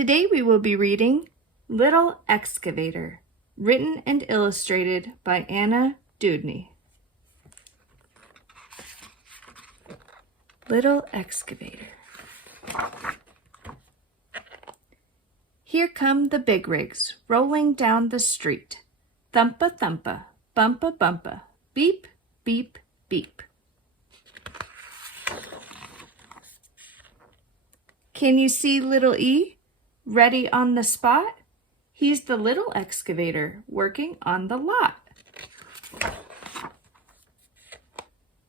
Today we will be reading Little Excavator, written and illustrated by Dewdney. Little Excavator. Here come the big rigs rolling down the street. Thumpa thumpa, bumpa bumpa, beep, beep, beep. Can you see little E? Ready on the spot? He's the little excavator working on the lot.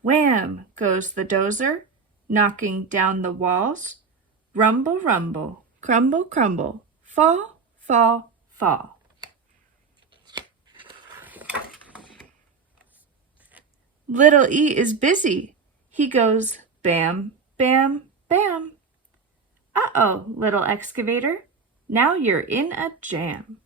Wham goes the dozer, knocking down the walls. Rumble, rumble, crumble, crumble, fall, fall, fall. Little E is busy. He goes bam, bam, bam. Uh-oh, little excavator, now you're in a jam.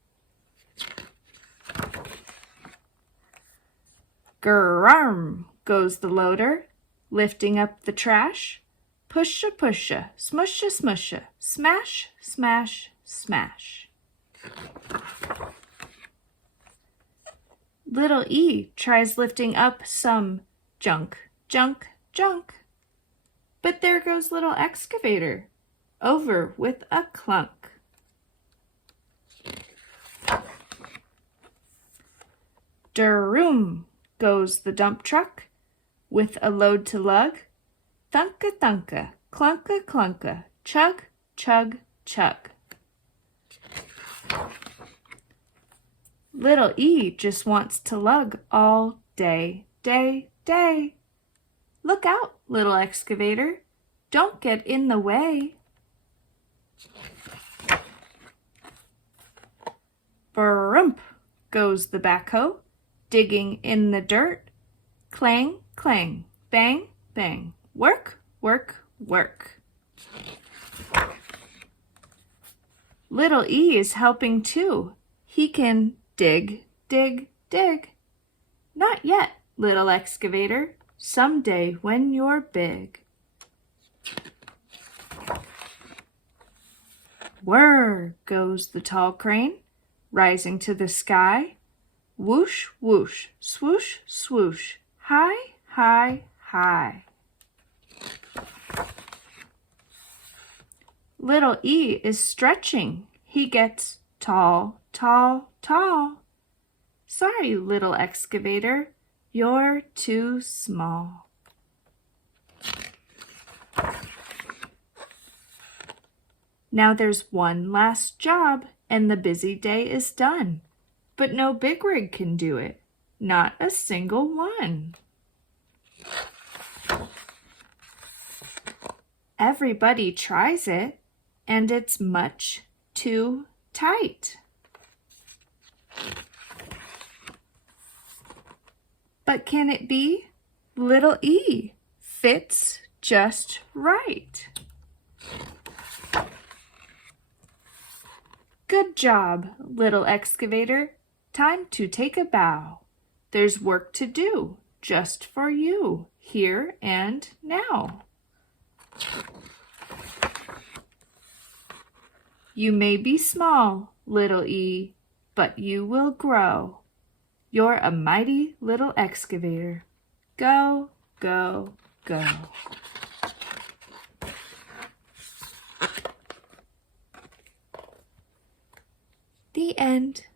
Grrrm goes the loader, lifting up the trash. Pusha, pusha, smusha, smusha, smash, smash, smash. Little E tries lifting up some junk, junk, junk. But there goes little excavator, over with a clunk. Durroom goes the dump truck with a load to lug. Thunka thunka, clunka clunka, chug, chug, chug. Little E just wants to lug all day, day, day. Look out, little excavator, don't get in the way. Brump goes the backhoe, digging in the dirt. Clang, clang, bang, bang, work, work, work. Little E is helping too. He can dig, dig, dig. Not yet, little excavator. Someday when you're big. Whir goes the tall crane, rising to the sky. Whoosh, whoosh, swoosh, swoosh, high, high, high. Little E is stretching. He gets tall, tall, tall. Sorry, little excavator, you're too small. Now there's one last job and the busy day is done. But no big rig can do it, not a single one. Everybody tries it, and it's much too tight. But can it be? Little E fits just right. Good job, little excavator. Time to take a bow. There's work to do just for you here and now. You may be small, little E, but you will grow. You're a mighty little excavator. Go, go, go. The end.